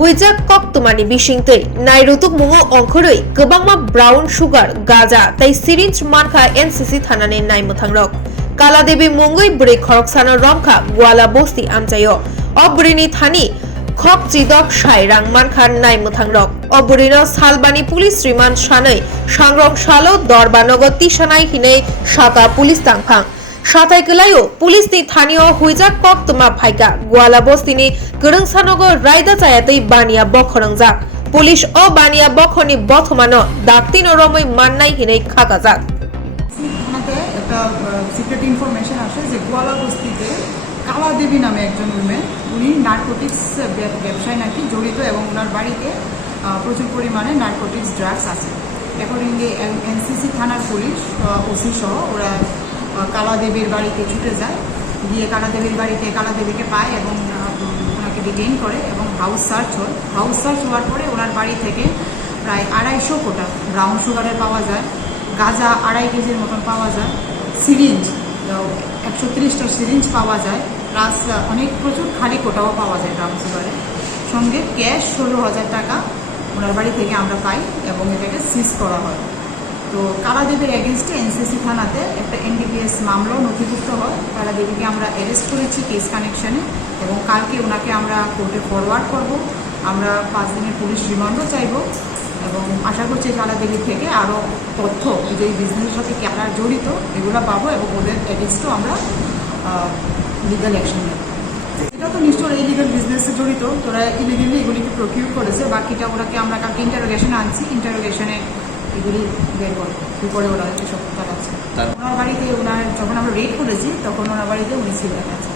Phekjaknai tumani bisingtei nairutuk mungo ongkhoroi kwbangma brown sugar gaja tai syringe mankha NCC thanani naimuthangrok Kaladevi mungoi bwrwi khoroksano Romjakkha gwala bosti amchaio o bwrwini thani Chakrajwk sairang mankha naimuthangrok o bwrwino salbani police remand sanoi sangrong salo dorbanogo tisanai hinei sata police tangphang Satai kelayo pulis ni thanio Phekjaknai tuma phaika gwala bostini gorungsanogo raida chayatei Baniya bokhorangjak pulis o Baniya bokhoni bothmano daktino romoi mannai hinei khakajak একটা secret information আসে যে গোয়ালা বস্তিতে কালা দেবী নামে একজন women উনি narcotics ব্যবসায় নাকি জড়িত এবং ওনার বাড়িতে প্রচুর পরিমাণে নার্কোটিক্স ড্রাগস আছে অ্যাকর্ডিংলি এনসিসি থানার পুলিশ ওসি সহ ওরা কালা দেবীর বাড়িতে ছুটে যায় গিয়ে কালা দেবীর বাড়িতে কালা দেবীকে পায় এবং ওনাকে ডিটেইন করে এবং হাউস সার্চ হয় হাউস সার্চ হওয়ার পরে ওনার বাড়ি থেকে প্রায় 250 কোটা ব্রাউন সুগারের পাওয়া যায় গাঁজা 2.5 কেজির মতন পাওয়া যায় সিরিঞ্জ 130টা সিরিঞ্জ পাওয়া যায় প্লাস অনেক প্রচুর খালি কোটাও পাওয়া যায় ব্রাউন সুগারের সঙ্গে ক্যাশ 16,000 টাকা ওনার বাড়ি থেকে আমরা পাই এবং এটাকে সিজ করা হয় তো কালাদেবীর এগেনস্টে এনসিসি থানাতে একটা এনডিপিএস মামলাও নথিভুক্ত হয় কালাদেবীকে আমরা অ্যারেস্ট করেছি কেস কানেকশনে এবং কালকে ওনাকে আমরা কোর্টে ফরওয়ার্ড করব আমরা 5 দিনের পুলিশ রিমান্ডও চাইব এবং আশা করছি কালাদেবীর থেকে আরও তথ্য যে এই বিজনেসের সাথে কারা জড়িত এগুলো পাবো এবং ওদের এগেনস্টও আমরা লিগাল অ্যাকশন নেব এটা তো নিশ্চয়ই ইলিগাল বিজনেসে জড়িত তোরা ইলিগালি এগুলিকে প্রকিউর করেছে বাকিটা ওনাকে আমরা কালকে ইন্টারোগেশনে আনছি ইন্টারোগেশনে এগুলি বের করবো করে ওরা এসব চালাচ্ছে ওনার বাড়িতে ওনার যখন আমরা রেড করেছি তখন ওনার বাড়িতে উনি ছিলেন আছে